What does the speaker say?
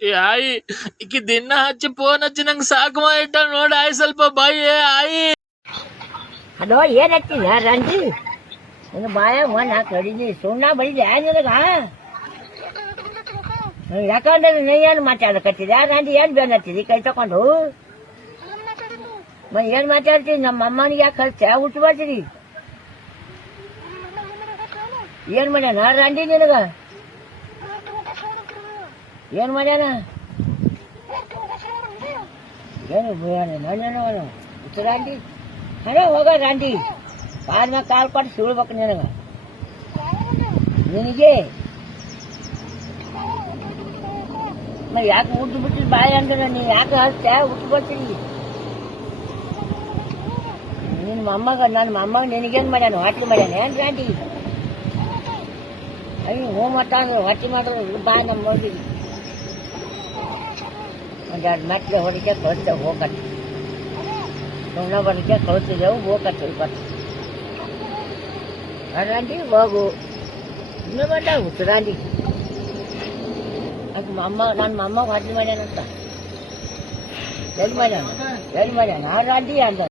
ಏ ಆಯಿ ಈಕಿ ದಿನ ಹಚ್ಚಿ ಫೋನ್ ಹಚ್ಚಿ ನಂಗೆ ಸಾಕು ಮಾಡಿಟ್ಟ ನೋಡ ಆಯ್ ಸ್ವಲ್ಪ ಬಾಯಿ ಆಯಿ. ಅದೋ ಏನ್ ಹಚ್ಚಿದ ರಂಡಿ ನಿನ್ನ ಬಾಯ ಮಣ್ಣು ಹಾಕಿ ಹೊಡಿದಿ ಸುಣ್ಣ ಬಡಿದಿ ನಿನಗ ಯಾಕಂದ್ರೆ ನೀ ಏನು ಮಾತಾಡಕತ್ತಿದ ರಂಡಿ ಏನ್ ಬೇನ್ ಹಚ್ಚಿದಿ ಕೈ ತಕೊಂಡು ಏನ್ ಮಾತಾಡ್ತೀವಿ ನಮ್ಮ ಅಮ್ಮನಿಗೆ ಯಾಕೆ ಖರ್ಚ ಹುಟ್ಟು ಬರ್ತೀರಿ ಏನ್ ಮಾಡ್ಯಾನ ರಂಡಿ ನಿನಗ ಏನ್ ಮಾಡ್ಯಾನ ಏನು ರಂಡಿ ಹಣ ಹೋಗ ರಂಡಿ ಕಾಲ್ ಮ್ಯಾಗ ಕಾಲ್ ಕೊಟ್ಟು ಸುಳ್ಬೇಕು ನಿನಗ ನಿನಗೆ ಯಾಕೆ ಹುಟ್ಟು ಬಿಟ್ಟಿದ್ ಬಾಯಿ ಅಂದ್ರೆ ನೀ ಯಾಕೆ ಹಚ್ಚ ಹುಟ್ಟು ಬರ್ತೀರಿ ನಿನ್ನ ನನ್ನ ಮೊಮ್ಮಗ ನಿನಗೇನು ಮಾಡ್ಯಾನ ಹೊಟ್ಟಿ ಮಾಡ್ಯಾನ ಏನ್ ರಂಡಿ ಅಯ್ಯ ಹೂ ಮತ್ತ ಹೊಟ್ಟಿ ಮಾಡಿದ್ರು ಬಾ ನಮ್ಮ ಹೋಗಿರಿ ಒಂದೆರಡು ಮೆಟ್ಲು ಹೊಡಿಕೆ ಕಳಿಸ್ತೇವೆ ಹೋಗತ್ತೆ ಸುಣ್ಣ ಬರಲಿಕ್ಕೆ ಕಳಿಸಿದೆವು ಹೋಗತ್ತೆ ಇವತ್ತು ರಂಡಿ ಹೋಗು ಇನ್ನೂ ಬಂದ ಹುಟ್ಟುರಂಡಿ ಅದು ನನ್ನ ಮೊಮ್ಮಗ ಹೊಟ್ಟಿ ಮಾಡ್ಯಾನಂತ ಎಲ್ಲಿ ಮಾಡ್ಯಾನ ರಂಡಿ ಅಂದ